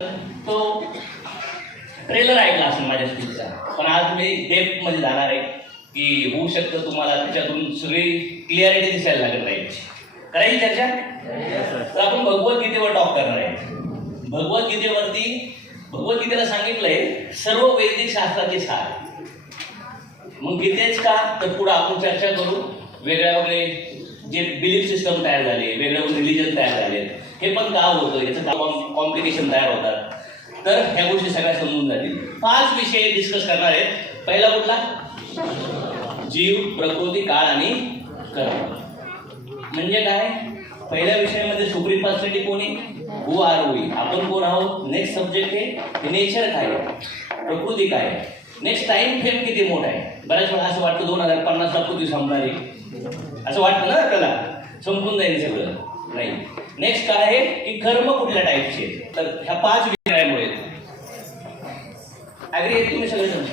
तो ट्रेलर ऐकला असेल माझ्या स्कूलचा पण आज मी डेपमध्ये जाणार आहे की होऊ शकतं तुम्हाला त्याच्यातून सगळी क्लिअरिटी दिसायला लागत राहील करायची चर्चा? तर आपण भगवद्गीतेवर टॉक करणार आहे. भगवद्गीतेवरती भगवद्गीतेला सांगितलंय सर्व वैदिक शास्त्राचे सार. मग गीतेच का? तर पुढे आपण चर्चा करू. वेगळ्या वेगळे जे बिलीफ सिस्टम तयार झाले वेगळे रिलिजन तयार झाले हे पण का होतं याचं का कॉम्प्लिकेशन तयार होतात. तर ह्या गोष्टी सगळ्या समजून जातील. पाच विषय डिस्कस करणार आहेत. पहिला कुठला? जीव प्रकृती काळ आणि कर्म. म्हणजे काय? पहिल्या विषयामध्ये सुप्रीम पर्सनॅलिटी कोणी? हु आर वी आपण कोण आहोत? नेक्स्ट सब्जेक्ट आहे नेचर काय प्रकृती काय आहे? नेक्स्ट टाइम फ्रेम किती मोठा आहे? बऱ्याच वेळा असं वाटतं दोन हजार पन्नासला पृथ्वी संपणार. आहे असं वाटतं ना आपल्याला? संपून जाईल सगळं. नाही. नेक्स्ट काय आहे? की कर्म कुठल्या टाईपचे आहेत? तर ह्या पाच विषयामुळे. ॲग्री तुम्ही तुम्ही सगळेजण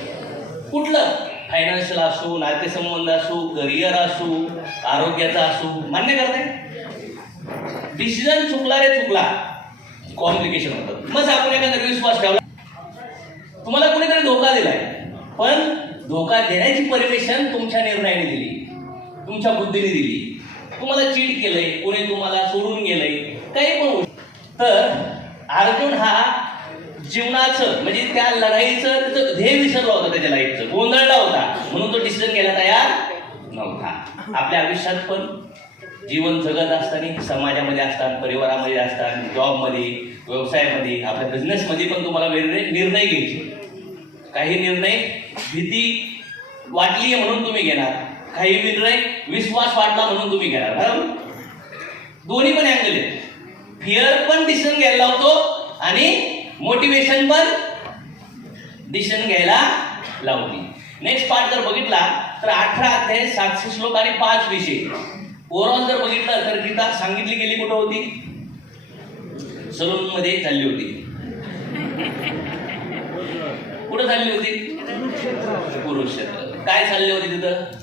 कुठलं? फायनान्शियल असू नातेसंबंध असू करिअर असू आरोग्याचा असू मान्य करताय? डिसिजन चुकला रे चुकला. कॉम्प्लिकेशन होतं. मग आपण एखादा विश्वास ठेवला. तुम्हाला कुणीतरी धोका दिलाय. पण धोका देण्याची परमिशन तुमच्या निर्णयाने दिली. तुमच्या बुद्धीने दिली. तुम्हाला चीट केलंय कोणी तुम्हाला सोडून गेलंय काही पण तर अर्जुन हा जीवनाचं म्हणजे त्या लढाईचं त्याचं ध्येय विसरला होता त्याच्या लाईफचं गोंधळला होता. म्हणून तो डिसिजन घ्यायला तयार नव्हता. आपल्या आयुष्यात पण जीवन जगत असताना समाजामध्ये असतात परिवारामध्ये असतात जॉबमध्ये व्यवसायामध्ये आपल्या बिझनेसमध्ये पण तुम्हाला वेगळे निर्णय घ्यायचे. काही निर्णय भीती वाटली आहे म्हणून तुम्ही घेणार. काही निर्णय विश्वास वाटला म्हणून तुम्ही घेणार बरोबर? दोन्ही पण अँगल आहेत. फिअर पण डिसिजन घ्यायला लावतो आणि मोटिवेशन पण डिसिजन घ्यायला लावते. नेक्स्ट पार्ट जर बघितला तर अठरा अध्याय सातशे श्लोक आणि पाच विषय. ओव्हरऑल जर बघितलं तर गीता सांगितली गेली कुठं होती? सलून मध्ये चालली होती. कुठं चालली होती? कुरुक्षेत्र. काय चालले होते तिथं?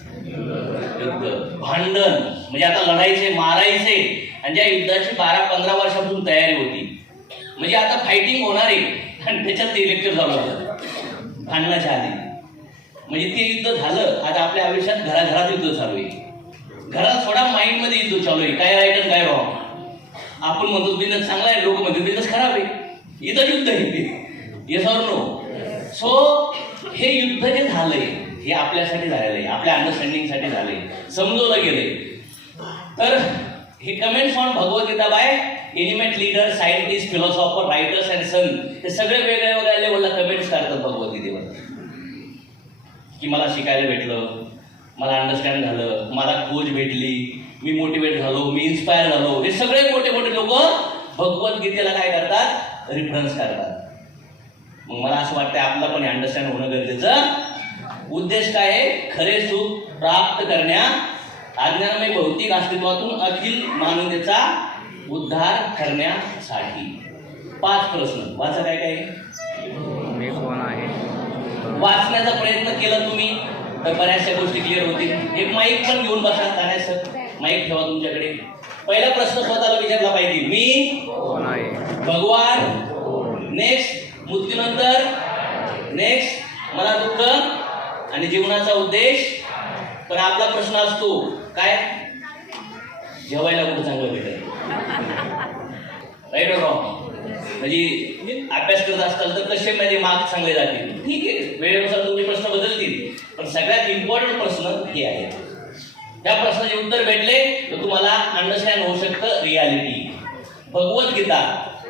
युद्ध भांडण म्हणजे आता लढायचे मारायचे आणि ज्या युद्धाची बारा पंधरा वर्षापासून तयारी होती. म्हणजे आता फायटिंग होणार आहे. आणि त्याच्यात ते लेक्चर चालू होतं भांडणाच्या आधी. म्हणजे ते युद्ध झालं आता आपल्या आयुष्यात घराघरात युद्ध चालू आहे. घरात थोडा माइंडमध्ये युद्ध चालू आहे. काय राईट आणि काय रॉंग आपण म्हणतो बिझनेस चांगला आहे लोक म्हणतो बिझनेस खराब आहे. इथं युद्ध आहे. ते येस ऑर नो सो हे युद्ध जे झालंय हे आपल्यासाठी झालेलं आहे आपल्या अंडरस्टँडिंगसाठी झालंय. समजवलं गेलंय. तर हे comments on Bhagavad Gita by eminent leader scientist philosopher writers and सन हे सगळे वेगळ्या वेगळ्या लेवलला कमेंट्स करतात भगवद्गीतेवर. की मला शिकायला भेटलं मला अंडरस्टँड झालं मला कोच भेटली मी मोटिवेट झालो मी इन्स्पायर झालो. हे सगळे मोठे मोठे लोक भगवद्गीतेला काय करतात? रिफरन्स करतात. मग मला असं वाटतं आपलं पण अंडरस्टँड होणं गरजेचं उद्देश काय आहे? खरे सुख प्राप्त करण्या अज्ञानमय भौतिक अस्तित्वातून अखिल मानवतेचा उद्धार करण्यासाठी. पाच प्रश्न. वाचा काय काय? मी कोण आहे? वाचण्याचा प्रयत्न केला तुम्ही तर बऱ्याचशा गोष्टी क्लिअर होतील. एक माईक पण घेऊन बसा जाण्याचं माईक ठेवा तुमच्याकडे. पहिला प्रश्न स्वतःला विचारला पाहिजे मी कोण आहे भगवान नेक्स्ट मृत्यूनंतर नेक्स्ट मला दुःख आणि उद्देश? पण आपला प्रश्न असतो काय? जेवायला कुठं चांगलं भेटेल? राईट रॉंग म्हणजे अभ्यास करत असताल तर कसे म्हणजे मार्क्स चांगले जातील. ठीक आहे वेळेनुसार तुमचे प्रश्न बदलतील. पण सगळ्यात इम्पॉर्टंट प्रश्न हे आहेत. त्या प्रश्नाचे उत्तर भेटले तर तुम्हाला अंडरस्टँड होऊ शकतं रियालिटी भगवद्गीता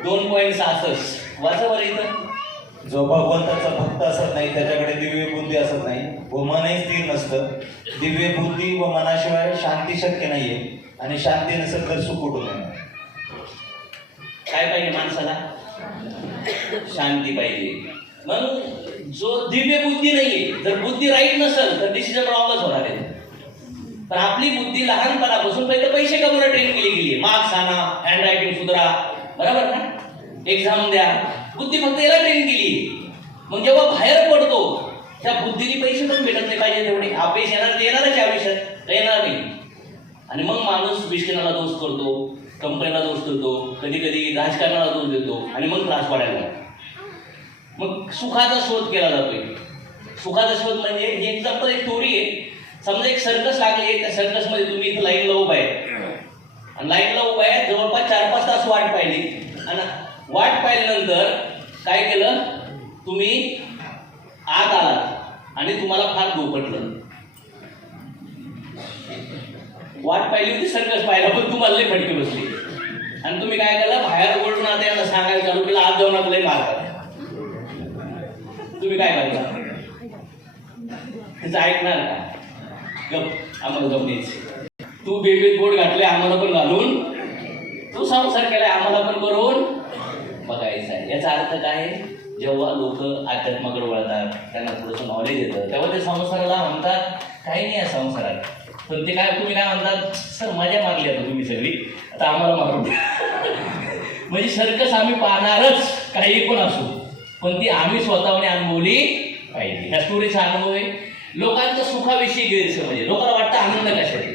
दोन पॉईंट सहासष्ट. वाचा बरं इथं. जो भगवंताचा भक्त असत नाही त्याच्याकडे दिव्य बुद्धी असत नाही. व मनही स्थिर नसतं. दिव्य बुद्धी व मनाशिवाय शांती शक्य नाहीये. आणि शांती नसेल तर सुख कुठून नये काय पाहिजे माणसाला? शांती पाहिजे. म्हणून जो दिव्य बुद्धी नाहीये जर बुद्धी राईट नसेल तर डिसिजन रॉंगच होणार आहे. पण आपली बुद्धी लहानपणापासून पहिले पैसे कमवणं ट्रेन केली गेली मार्क्स आणा हँड रायटिंग सुधरा. बरोबर ना? एक्झाम द्या. बुद्धी फक्त याला ट्रेन केली. मग जेव्हा बाहेर पडतो त्या बुद्धीने पैसे पण भेटत नाही पाहिजे तेवढे. अपयश येणार ते येणारच आयुष्यात. येणार नाही. आणि मग माणूस विष्णूला दोष करतो कंपनीला दोष देतो कधी कधी राजकारणाला दोष देतो आणि मग त्रास वाढायला मग सुखाचा शोध केला जातोय. सुखाचा शोध म्हणजे ही एक्झाम्पल एक स्टोरी आहे. समजा एक सर्कस लागली आहे त्या सर्कसमध्ये तुम्ही इथं लाईनला उभा आहे. आणि लाईनला उभा आहे जवळपास चार पाच तास वाट पाहिली. आणि वाट पाहिल्यानंतर काय केलं? तुम्ही आत आलात आणि तुम्हाला फार दुपटलं वाट पाहिली होती सर्कस पाहिला पण तुम्हाला लई फटके बसली. आणि तुम्ही काय केलं? बाहेर ओढून आता याला सांगायला चालू केलं आत जाऊन आपलं मारतात तुम्ही काय करता त्याचं ऐकणार का? गप आम्हाला जाऊन यायचं. तू बेबीत बोट घातले आम्हाला पण घालून. तू संसार केलाय आम्हाला पण करून. बघायचं आहे. याचा अर्थ काय आहे? जेव्हा लोक अध्यात्माकडे वळतात त्यांना थोडंसं नॉलेज येतं तेव्हा ते संसाराला म्हणतात काही नाही या संसारात. पण ते काय तुम्ही काय म्हणतात सर मजा मारली आता तुम्ही सगळी. आता आम्हाला मारू म्हणजे सर्कस आम्ही पाहणारच काही पण असू. पण ती आम्ही स्वतःने अनुभवली पाहिजे. ह्या स्टोरीचा अनुभव आहे. लोकांच्या सुखाविषयी गैरसमज म्हणजे लोकांना वाटतं आनंद कशात आहे?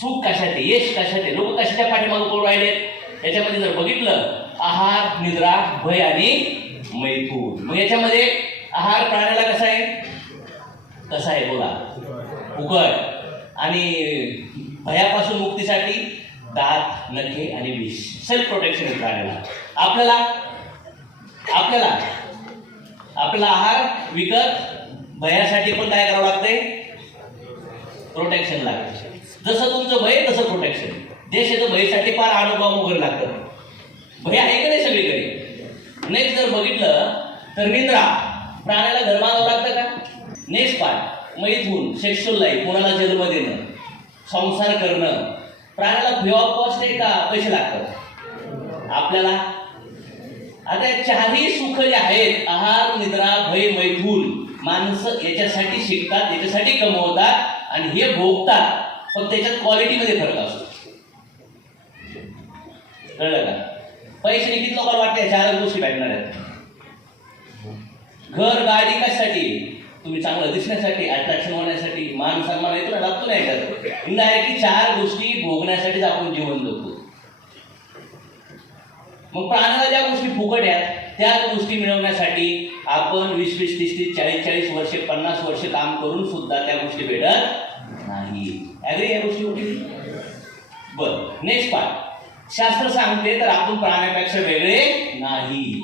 सुख कशात आहे? यश कशात आहे? लोक कशाच्या पाठीमागं पडू राहिलेत? याच्यामध्ये जर बघितलं आहार निद्रा भय आणि मैथून मग याच्यामध्ये आहार प्राण्याला कसा आहे? कसा आहे बोला. फुकट. आणि भयापासून मुक्तीसाठी दात नखे आणि विष. सेल्फ प्रोटेक्शन आहे प्राण्याला. आपल्याला आपल्याला आपला आहार विकत भयासाठी पण काय करावं लागतंय? प्रोटेक्शन लागतं. जसं तुमचं भय तसं प्रोटेक्शन देश येतं भयसाठी फार अनुभव वगैरे लागतं. भय आहे का नाही सगळीकडे. नेक्स्ट जर बघितलं तर निद्रा प्राण्याला घर लागतं का? नेक्स्ट पार्ट मैथून सेक्शुअल लाईफ कोणाला जन्म देणं? संसार करणं. प्राण्याला फ्री ऑफ कॉस्ट आहे का? पैसे लागतात. आपल्याला. आता चारही सुख जे आहेत आहार निद्रा भय मैथून माणसं याच्यासाठी शिकतात याच्यासाठी कमवतात आणि हे भोगतात. पण त्याच्यात क्वालिटीमध्ये फरक असतो. कळलं का? पैसे किती लोकांना वाटते चारच गोष्टी भेटणार आहेत. घर गाडी कशासाठी? तुम्ही चांगलं दिसण्यासाठी अट्रॅक्शन होण्यासाठी मान सन्मान येतो ना लागतो नाही का इनडायरेक्टली चार गोष्टी भोगण्यासाठीच आपण जीवन जगतो. मग प्राणाला ज्या गोष्टी फुकट आहेत त्या गोष्टी मिळवण्यासाठी आपण वीस वीस तीस तीस चाळीस चाळीस वर्षे पन्नास वर्षे काम करून सुद्धा त्या गोष्टी भेटत नाही. ॲग्री या गोष्टी? होती बर. नेक्स्ट पार्ट शास्त्र सांगते तर आपण प्राण्यापेक्षा वेगळे नाही.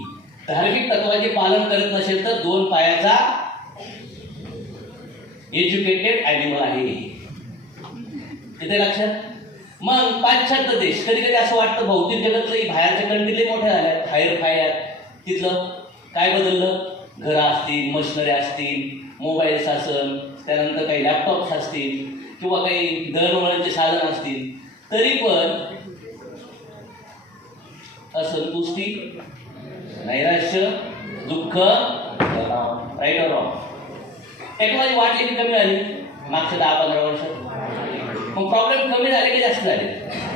धार्मिक तत्वाचे पालन करत नसेल तर दोन पायाचा एज्युकेटेड ॲनिमल आहे. तिथे लक्षात? मग पाश्चात्य देश कधी कधी असं वाटतं भौतिक जगतलं बाहेरच्या कंट्रीले मोठ्या झाल्या. फायर फायर तिथलं काय बदललं? घरं असतील मशिनरी असतील मोबाईल्स असेल त्यानंतर काही लॅपटॉप्स असतील किंवा काही दळणवळणचे साधन असतील. तरी पण असंतुष्टी नैराश्य दुःख राईट ऑर रॉंग टेक्नॉलॉजी वाढली की कमी झाली? मागच्या दहा पंधरा वर्ष. मग प्रॉब्लेम कमी झाले की जास्त झाले?